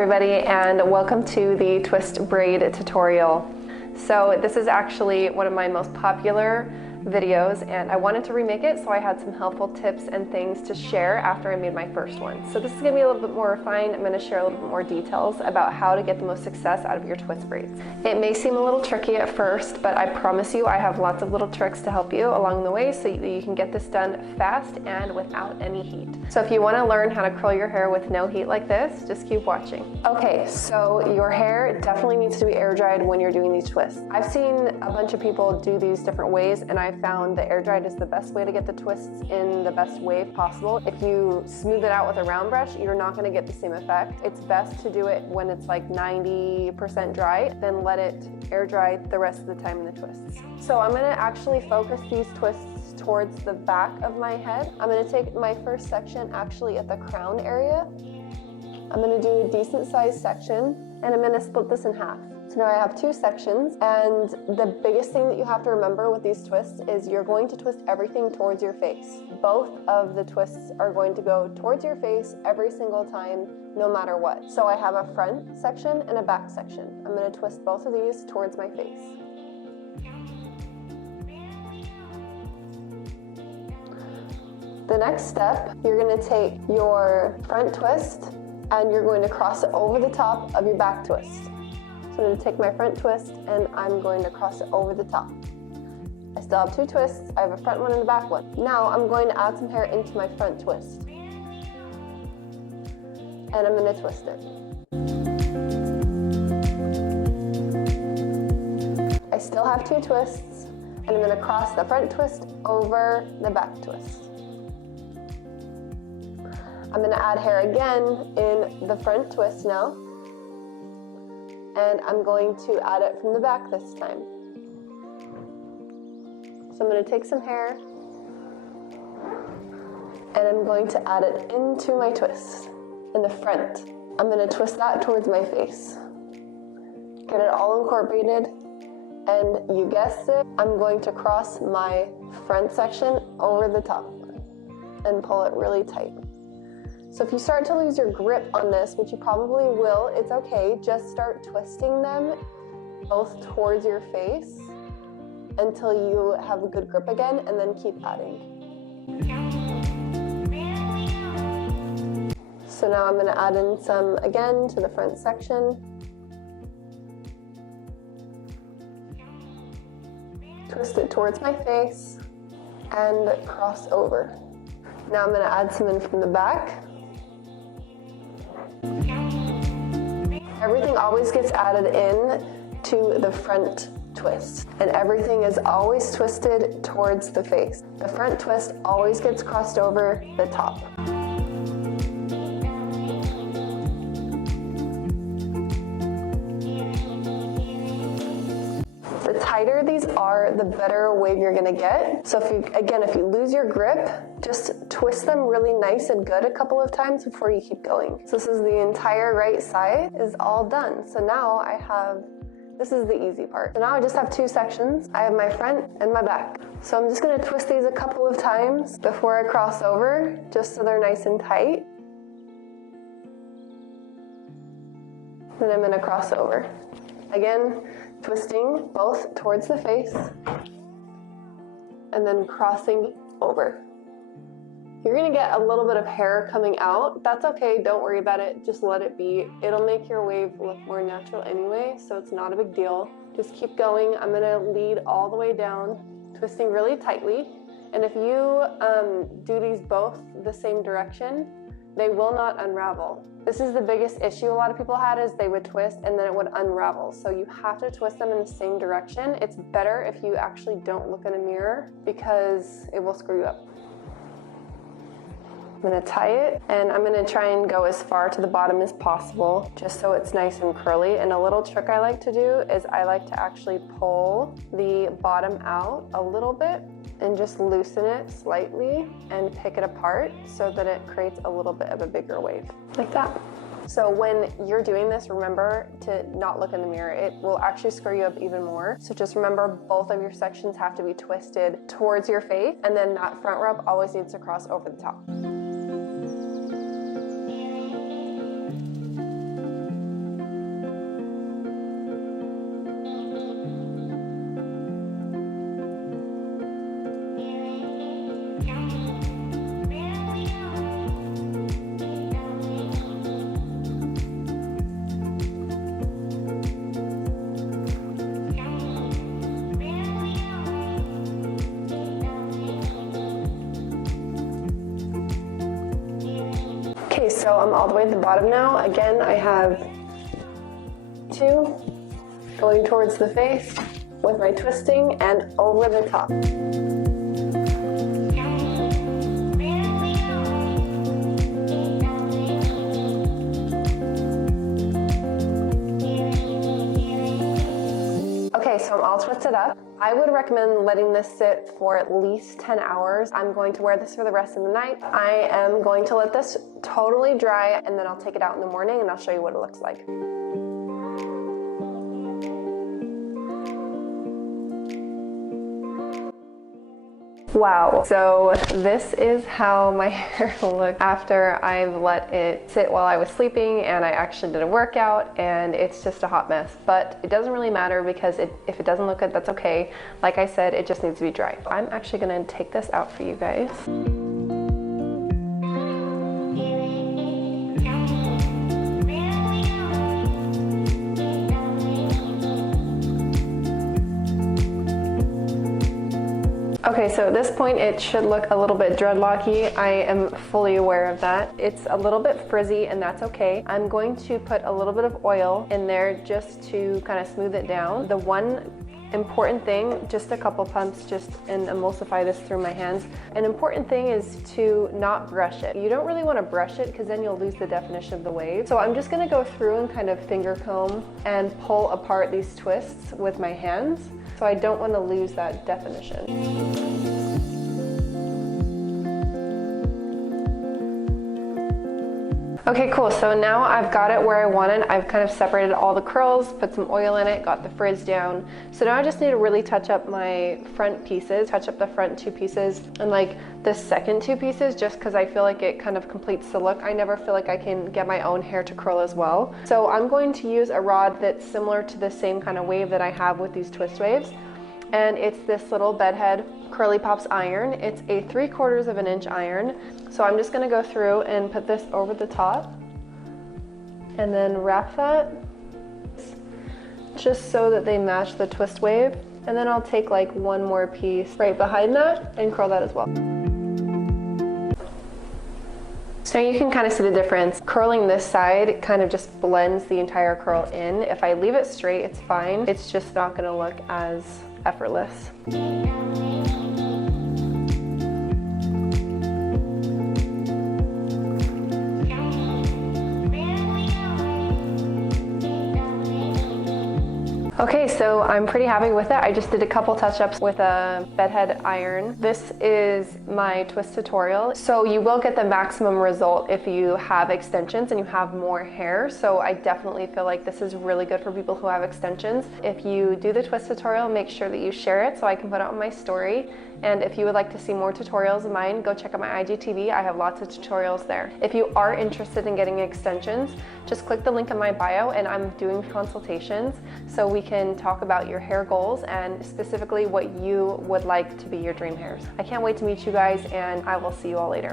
everybody, and welcome to the twist braid tutorial. So this is actually one of my most popular videos, and I wanted to remake it, so I had some helpful tips and things to share after I made my first one. So this is going to be a little bit more refined. I'm going to share a little bit more details about how to get the most success out of your twist braids. It may seem a little tricky at first, but I promise you I have lots of little tricks to help you along the way so that you can get this done fast and without any heat. So if you want to learn how to curl your hair with no heat like this, just keep watching. Okay, so your hair definitely needs to be air dried when you're doing these twists. I've seen a bunch of people do these different ways, and I found the air dried is the best way to get the twists in the best way possible. If you smooth it out with a round brush, you're not going to get the same effect. It's best to do it when it's like 90% dry, then let it air dry the rest of the time in the twists. So I'm going to actually focus these twists towards the back of my head. I'm going to take my first section actually at the crown area. I'm going to do a decent sized section, and I'm going to split this in half. So now I have two sections, and the biggest thing that you have to remember with these twists is you're going to twist everything towards your face. Both of the twists are going to go towards your face every single time, no matter what. So I have a front section and a back section. I'm going to twist both of these towards my face. The next step, you're going to take your front twist and you're going to cross it over the top of your back twist. So I'm going to take my front twist and I'm going to cross it over the top. I still have two twists. I have a front one and a back one. Now I'm going to add some hair into my front twist. And I'm going to twist it. I still have two twists, and I'm going to cross the front twist over the back twist. I'm going to add hair again in the front twist now, and I'm going to add it from the back this time. So I'm going to take some hair, and I'm going to add it into my twist in the front. I'm going to twist that towards my face. Get it all incorporated, and you guessed it, I'm going to cross my front section over the top and pull it really tight. So if you start to lose your grip on this, which you probably will, it's okay. Just start twisting them both towards your face until you have a good grip again, and then keep adding. So now I'm going to add in some again to the front section. Twist it towards my face and cross over. Now I'm going to add some in from the back. Everything always gets added in to the front twist, and everything is always twisted towards the face. The front twist always gets crossed over the top. The tighter these are, the better wave you're gonna get. So if you lose your grip, just twist them really nice and good a couple of times before you keep going. So this is the entire right side is all done. So now this is the easy part. So now I just have two sections. I have my front and my back. So I'm just gonna twist these a couple of times before I cross over, just so they're nice and tight. Then I'm gonna cross over. Again, twisting both towards the face and then crossing over. You're gonna get a little bit of hair coming out. That's okay, don't worry about it, just let it be. It'll make your wave look more natural anyway, so it's not a big deal. Just keep going. I'm gonna lead all the way down, twisting really tightly. And if you do these both the same direction, they will not unravel. This is the biggest issue a lot of people had, is they would twist and then it would unravel. So you have to twist them in the same direction. It's better if you actually don't look in a mirror, because it will screw you up. I'm gonna tie it, and I'm gonna try and go as far to the bottom as possible, just so it's nice and curly. And a little trick I like to do is I like to actually pull the bottom out a little bit and just loosen it slightly and pick it apart so that it creates a little bit of a bigger wave, like that. So when you're doing this, remember to not look in the mirror. It will actually screw you up even more. So just remember, both of your sections have to be twisted towards your face, and then that front rub always needs to cross over the top. so I'm all the way at the bottom now. Again, I have 2 going towards the face with my twisting and over the top. Okay, so I'm all twisted up. I would recommend letting this sit for at least 10 hours. I'm going to wear this for the rest of the night. I am going to let this totally dry, and then I'll take it out in the morning and I'll show you what it looks like. Wow, so this is how my hair looked after I've let it sit while I was sleeping, and I actually did a workout, and it's just a hot mess. But it doesn't really matter because if it doesn't look good, that's okay. Like I said, it just needs to be dry. I'm actually gonna take this out for you guys. Okay, so at this point it should look a little bit dreadlocky. I am fully aware of that. It's a little bit frizzy, and that's okay. I'm going to put a little bit of oil in there just to kind of smooth it down. The one important thing, just a couple pumps just and emulsify this through my hands. An important thing is to not brush it. You don't really want to brush it because then you'll lose the definition of the wave. So I'm just going to go through and kind of finger comb and pull apart these twists with my hands. So I don't want to lose that definition. Okay, cool, so now I've got it where I want it. I've kind of separated all the curls, put some oil in it, got the frizz down. So now I just need to really touch up my front pieces, touch up the front 2 pieces and like the second 2 pieces, just because I feel like it kind of completes the look. I never feel like I can get my own hair to curl as well. So I'm going to use a rod that's similar to the same kind of wave that I have with these twist waves. And it's this little bedhead Curly Pops iron. It's a 3/4 of an inch iron. So I'm just gonna go through and put this over the top and then wrap that just so that they match the twist wave. And then I'll take like one more piece right behind that and curl that as well. So you can kind of see the difference. Curling this side kind of just blends the entire curl in. If I leave it straight, it's fine. It's just not gonna look as effortless. Okay, so I'm pretty happy with it. I just did a couple touch-ups with a bedhead iron. This is my twist tutorial. So you will get the maximum result if you have extensions and you have more hair. So I definitely feel like this is really good for people who have extensions. If you do the twist tutorial, make sure that you share it so I can put it on my story. And if you would like to see more tutorials of mine, go check out my IGTV. I have lots of tutorials there. If you are interested in getting extensions, just click the link in my bio and I'm doing consultations so we can talk about your hair goals and specifically what you would like to be your dream hairs. I can't wait to meet you guys, and I will see you all later.